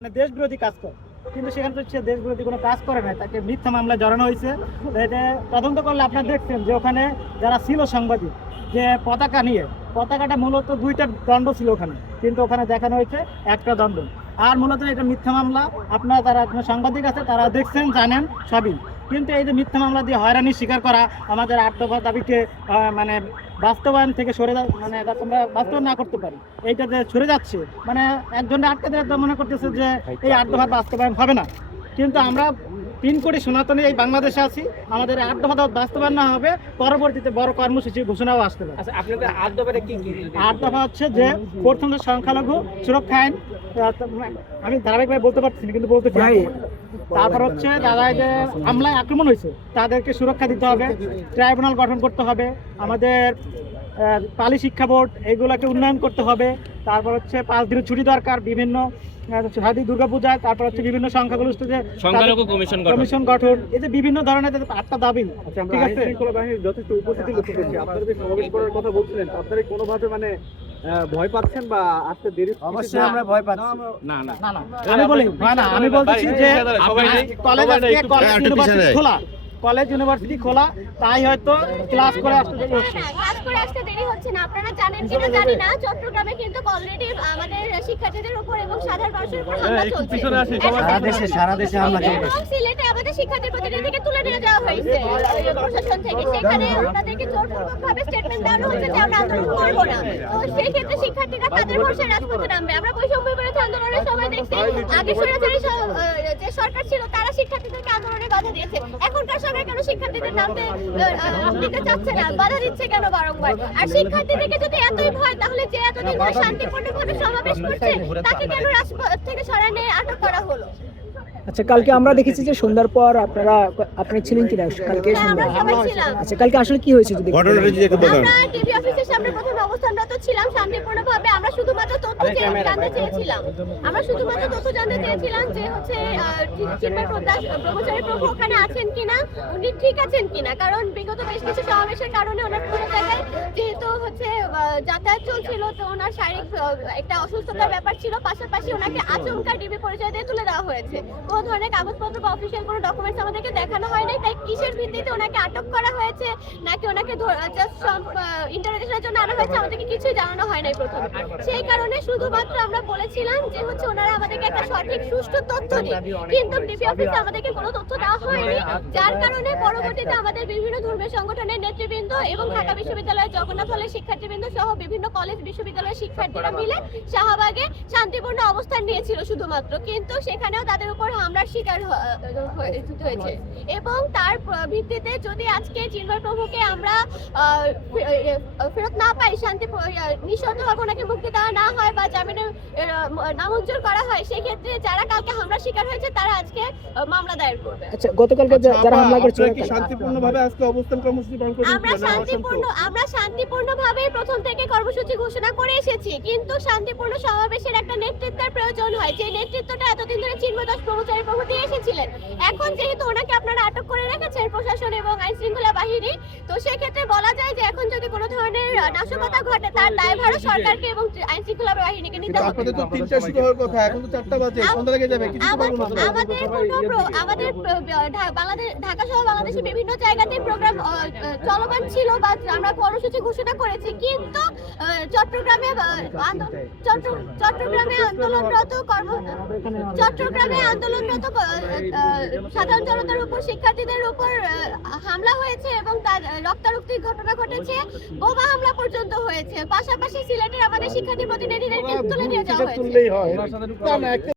দেশ বিরোধী কাজ করে, কিন্তু সেখানে তো সে দেশ বিরোধী কোনো কাজ করে না, তাকে মিথ্যা মামলায় জড়ানো হয়েছে। এটা তদন্ত করলে আপনারা দেখছেন যে ওখানে যারা ছিল সাংবাদিক, যে পতাকা নিয়ে, পতাকাটা মূলত দুইটা দণ্ড ছিল ওখানে, কিন্তু ওখানে দেখানো হয়েছে একটা দণ্ড। আর মূলত এটা মিথ্যা মামলা। আপনারা যারা সাংবাদিক আছে তারা দেখছেন, জানেন সবই, কিন্তু এই যে মিথ্যা মামলা দিয়ে হয়রানি স্বীকার করা, আমাদের 8 দফা দাবিকে মানে বাস্তবায়ন থেকে সরে মানে আমরা বাস্তবায়ন না করতে পারি, এইটাতে সরে যাচ্ছে, মানে একজনে আটকে দিলে মনে করতেছে যে এই 8 দফার বাস্তবায়ন হবে না। কিন্তু আমরা 3 কোটি সনাতনী এই বাংলাদেশে আছি, আমাদের 8 দফা বাস্তবায়ন না হবে, পরবর্তীতে বড় কর্মসূচি ঘোষণাও আসতে পারে। আচ্ছা, আপনাদের 8 দফাটা কি? 8 দফা হচ্ছে যে প্রথম সংখ্যালঘু সুরক্ষা আইন, আমি ধারাবাহিকভাবে বলতে পারছি না কিন্তু বলতে চাই। তারপর হচ্ছে যারা যে হামলায় আক্রমণ হয়েছে তাদেরকে সুরক্ষা দিতে হবে, ট্রাইব্যুনাল গঠন করতে হবে, আমাদের পালি শিক্ষা বোর্ড এইগুলোকে উন্নয়ন করতে হবে। তারপর হচ্ছে 5 দিনের ছুটি দরকার বিভিন্ন স্বাধীন দুর্গাপূজায়। তারপর হচ্ছে বিভিন্ন সংখ্যালঘু কমিশন গঠন, এই যে বিভিন্ন ধরনের 8টা দাবি। ঠিক আছে, বাহিনীর যথেষ্ট উপস্থিতি লক্ষ্য করছি। আপনারা যে সমাবেশ করার কথা বলছিলেন, আপনারা কোনোভাবে মানে ভয় পাচ্ছেন বা আসতে দেরি? অবশ্যই আমরা ভয় পাচ্ছি। না না না, আমি বলতেছি যে কলেজ ইউনিভার্সিটি খোলা, তাই হয়তো ক্লাস করে আসতে দেরি হচ্ছে না। আপনারা জানেন কিনা জানি না, চট্টগ্রামে কিন্তু অলরেডি আমাদের শিক্ষার্থীদের উপর এবং সাধারণ মানুষের উপর হামলা চলছে। সারা দেশে হামলা চলছে। এবং সিলেটে আমাদের শিক্ষার্থীর প্রতিনিধিকে তুলে নিয়ে যাওয়া হয়েছে প্রশাসন থেকে, সেখানে ওনাদেরকে জোরপূর্বকভাবে স্টেটমেন্ট দেওয়া হচ্ছে যে আমরা আন্দোলন করবো না। তো সেই ক্ষেত্রে শিক্ষার্থীরা কাদের ভরসায় রাজপথে নামবে? আমরা বৈষম্য বিরোধী আন্দোলনের সময় দেখছি আগে স্বৈরাচারী যে সরকার ছিল তারা শিক্ষার্থীদেরকে আন্দোলনে বাধা দিয়েছে। এখনকার সরকার কেন শিক্ষার্থীদের নামতে দিতে চাচ্ছে না, বাধা দিচ্ছে কেন বারংবার? আর শিক্ষার্থীদেরকে যদি এতই ভয়, তাহলে যে এতদিন ধরে শান্তিপূর্ণভাবে সমাবেশ করছে তাকে কেন রাজপথ থেকে সরানো আটক করা হলো? আচ্ছা, কালকে আমরা দেখেছি যে সন্ধ্যার পর আপনি ছিলেন কিনা কালকে সন্ধ্যা? আচ্ছা, কালকে আসলে কি হয়েছে যদি আমরা টিভি অফিসের সামনে প্রথম অবস্থানরত ছিলাম শান্তিপূর্ণভাবে। আমরা শুধুমাত্র তথ্য জানতে চেয়েছিলাম যে হচ্ছে চিন্ময় ব্রহ্মচারী প্রভু ওখানে আছেন কিনা, উনি ঠিক আছেন কিনা। কারণ বিগত বেশ কিছু সমাবেশের কারণে ওনার কোনো জায়গায় যেহেতু হচ্ছে যাতায়াত চলছিল, তো ওনার শারীরিক একটা অসুস্থতার ব্যাপার ছিল, পাশাপাশি ওনাকে আচমকা ডিবি পরিচয় দিয়ে তুলে দেওয়া হয়েছে। কোনো ধরনের কাগজপত্র বা অফিসিয়াল কোনো ডকুমেন্টস আমাদেরকে দেখানো হয় নাই। তাই কিসের ভিত্তিতে ওনাকে আটক করা হয়েছে নাকি ওনাকে জাস্ট ইন্টারোগেশনের জন্য আনা হয়েছে, আমাদেরকে কিছুই জানানো হয় নাই প্রথমে। সেই কারণে শুধুমাত্র আমরা বলেছিলাম যে হচ্ছে ওনারা আমাদেরকে একটা সঠিক সুষ্ঠু তথ্য দিন, কিন্তু ডিবি অফিসে আমাদেরকে কোনো তথ্য দেওয়া হয়নি। যার কারণে পরবর্তীতে আমাদের বিভিন্ন ধর্মীয় সংগঠনের নেতৃবৃন্দ এবং ঢাকা বিশ্ববিদ্যালয়ের জগন্নাথ হলের শিক্ষার্থীবৃন্দ সহ বিভিন্ন কলেজ বিশ্ববিদ্যালয়ের শিক্ষার্থীরা মিলে শাহবাগে শান্তিপূর্ণ অবস্থান নিয়েছিল শুধুমাত্র, কিন্তু সেখানেও তাদের উপর হামলার শিকার হয়েছে। এবং তার ভিত্তিতে যদি আজকে চিন্ময় প্রভুকে আমরা ফেরত না পাই, নিঃশর্তভাবে ওনাকে মুক্তি দেওয়া না হয় বা জামিনে নামঞ্জুর করা হয়, সেক্ষেত্রে যারা কালকে হামলার শিকার হয়েছে তারা আজকে মামলা দায়ের করবে। আচ্ছা, গতকালকে যারা হামলা করেছে শান্তিপূর্ণভাবে আজকে অবস্থান কর্মসূচি পালন করতে আমরা শান্তিপূর্ণভাবে প্রথম থেকে কর্মসূচি ঘোষণা করে এসেছি, কিন্তু শান্তিপূর্ণ সমাবেশের একটা নেতৃত্বের প্রয়োজন হয়, যে নেতৃত্বটা এতদিন ধরে চিন্ময় দাস ব্রহ্মচারী প্রভু দিয়ে এসেছিলেন। এখন যেহেতু ওনাকে আপনারা আটক করে রেখেছেন প্রশাসন এবং আইন শৃঙ্খলা বাহিনী, তো সেক্ষেত্রে বলা যায় যে এখন যদি কোনো ধরনের নাশকতা ঘটে তার দায়ভারও সরকারকে এবং আইন শৃঙ্খলা বাহিনীকে নিতে হবে। আপনাদের তো 3টা শুরু হওয়ার কথা, এখন তো 4টা বাজে, সন্ধ্যা লেগে যাবে। আমাদের ঢাকা সহ বাংলাদেশের বিভিন্ন জায়গাতে প্রোগ্রাম চলমান ছিল বা আমরা কর্মসূচি ঘোষণা করেছি, কিন্তু চট্টগ্রামে আন্দোলনরত সাধারণ জনতার উপর, শিক্ষার্থীদের উপর হামলা হয়েছে এবং তার রক্তারক্তির ঘটনা ঘটেছে, বোমা হামলা পর্যন্ত হয়েছে। পাশাপাশি সিলেটের আমাদের শিক্ষার্থী প্রতিনিধিদেরকে তুলে নিয়ে যাওয়া হয়েছে।